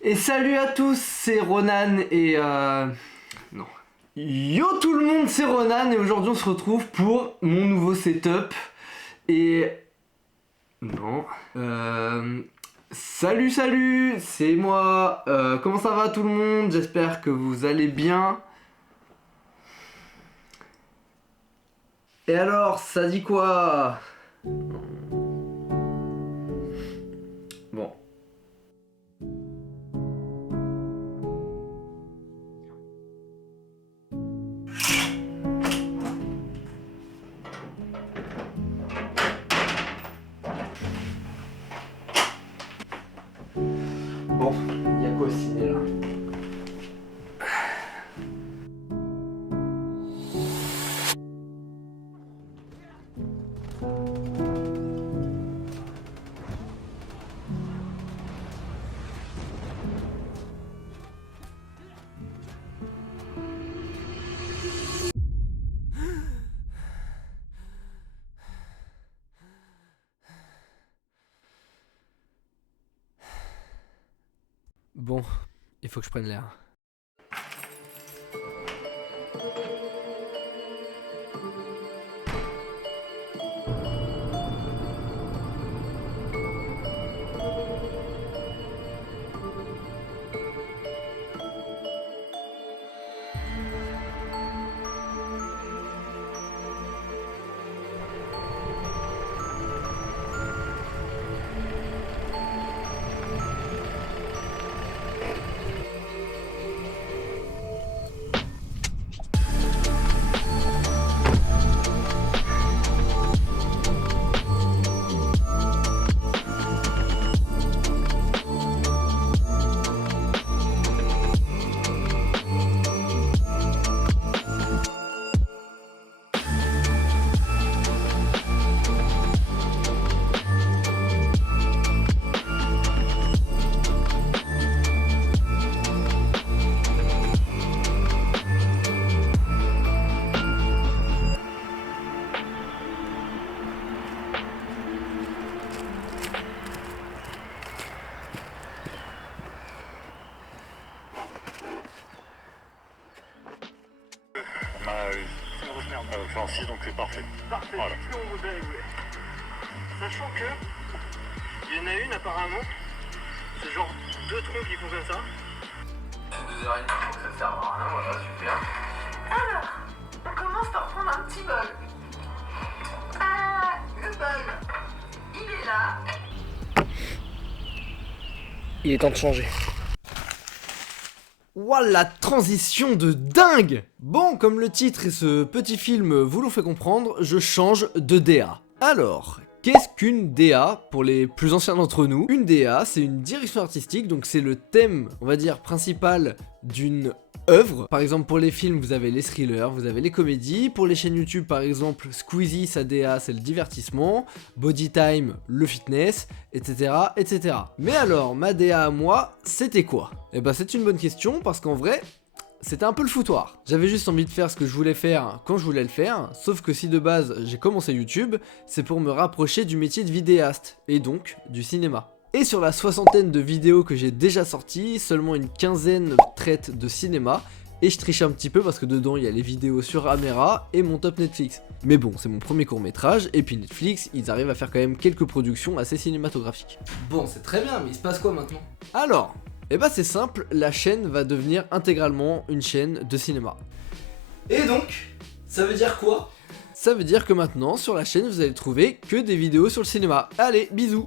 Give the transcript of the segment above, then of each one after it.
Et salut à tous, c'est Ronan et Non. Yo tout le monde, c'est Ronan et aujourd'hui on se retrouve pour mon nouveau setup. Et... Non. Salut, c'est moi. Comment ça va tout le monde? J'espère que vous allez bien. Et alors, ça dit quoi? Bon. Bon, il y a quoi au ciné là? Bon, il faut que je prenne l'air. Enfin 6 donc c'est parfait. Parfait, Voilà. plus on vous donne, sachant que il y en a une apparemment, c'est genre deux troncs qui font comme ça. 2h30 pour que ça serve à rien, voilà, super. Alors, on commence par prendre un petit bol. Le bol, il est là. Il est temps de changer. Ouah, la transition de dingue! Bon, comme le titre et ce petit film vous l'ont fait comprendre, je change de DA. Alors, qu'est-ce qu'une DA pour les plus anciens d'entre nous? Une DA, c'est une direction artistique, donc c'est le thème, on va dire, principal d'une œuvre. Par exemple, pour les films, vous avez les thrillers, vous avez les comédies. Pour les chaînes YouTube, par exemple, Squeezie, sa DA, c'est le divertissement. Body Time, le fitness, etc., etc. Mais alors, ma DA à moi, c'était quoi? Eh ben, c'est une bonne question, parce qu'en vrai, c'était un peu le foutoir. J'avais juste envie de faire ce que je voulais faire quand je voulais le faire, sauf que si de base j'ai commencé YouTube, c'est pour me rapprocher du métier de vidéaste, et donc du cinéma. Et sur la soixantaine de vidéos que j'ai déjà sorties, seulement une quinzaine traitent de cinéma, et je triche un petit peu parce que dedans il y a les vidéos sur Amera et mon top Netflix. Mais bon, c'est mon premier court métrage, et puis Netflix, ils arrivent à faire quand même quelques productions assez cinématographiques. Bon, c'est très bien, mais il se passe quoi maintenant? Alors, eh bah c'est simple, la chaîne va devenir intégralement une chaîne de cinéma. Et donc, ça veut dire quoi? Ça veut dire que maintenant, sur la chaîne, vous allez trouver que des vidéos sur le cinéma. Allez, bisous!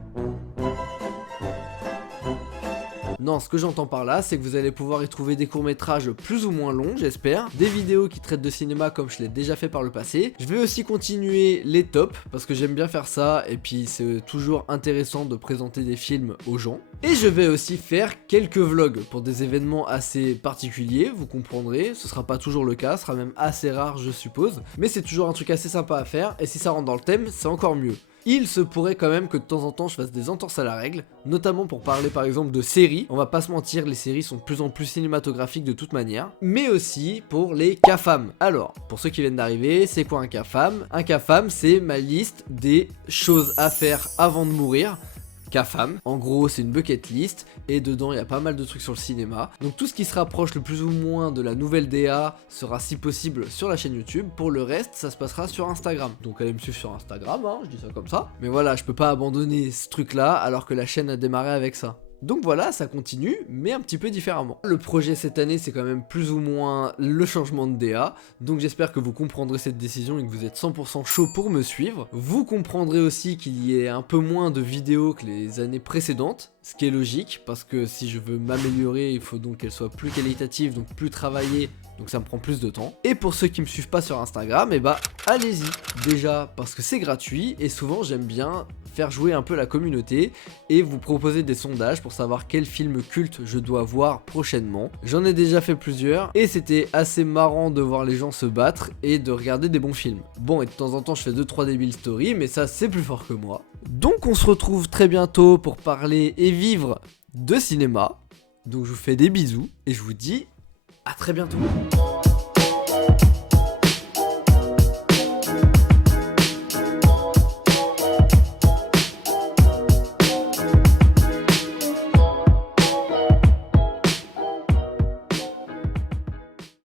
Non, ce que j'entends par là, c'est que vous allez pouvoir y trouver des courts-métrages plus ou moins longs, j'espère, des vidéos qui traitent de cinéma comme je l'ai déjà fait par le passé. Je vais aussi continuer les tops, parce que j'aime bien faire ça, et puis c'est toujours intéressant de présenter des films aux gens. Et je vais aussi faire quelques vlogs pour des événements assez particuliers, vous comprendrez, ce sera pas toujours le cas, ce sera même assez rare je suppose, mais c'est toujours un truc assez sympa à faire, et si ça rentre dans le thème, c'est encore mieux. Il se pourrait quand même que de temps en temps je fasse des entorses à la règle, notamment pour parler par exemple de séries. On va pas se mentir, les séries sont de plus en plus cinématographiques de toute manière, mais aussi pour les CAFAM. Alors, pour ceux qui viennent d'arriver, c'est quoi un CAFAM? Un CAFAM, c'est ma liste des choses à faire avant de mourir. CAFAM. En gros, c'est une bucket list et dedans il y a pas mal de trucs sur le cinéma. Donc tout ce qui se rapproche le plus ou moins de la nouvelle DA sera si possible sur la chaîne YouTube. Pour le reste, ça se passera sur Instagram. Donc allez me suivre sur Instagram, hein, je dis ça comme ça. Mais voilà, je peux pas abandonner ce truc là alors que la chaîne a démarré avec ça. Donc voilà, ça continue, mais un petit peu différemment. Le projet cette année, c'est quand même plus ou moins le changement de DA, donc j'espère que vous comprendrez cette décision et que vous êtes 100% chaud pour me suivre. Vous comprendrez aussi qu'il y ait un peu moins de vidéos que les années précédentes, ce qui est logique, parce que si je veux m'améliorer, il faut donc qu'elle soit plus qualitative, donc plus travaillée, donc ça me prend plus de temps. Et pour ceux qui me suivent pas sur Instagram, et bah allez-y. Déjà parce que c'est gratuit, et souvent j'aime bien faire jouer un peu la communauté et vous proposer des sondages pour savoir quel film culte je dois voir prochainement. J'en ai déjà fait plusieurs et c'était assez marrant de voir les gens se battre et de regarder des bons films. Bon, et de temps en temps je fais 2-3 débiles stories, mais ça c'est plus fort que moi. Donc on se retrouve très bientôt pour parler et vivre de cinéma. Donc je vous fais des bisous et je vous dis à très bientôt.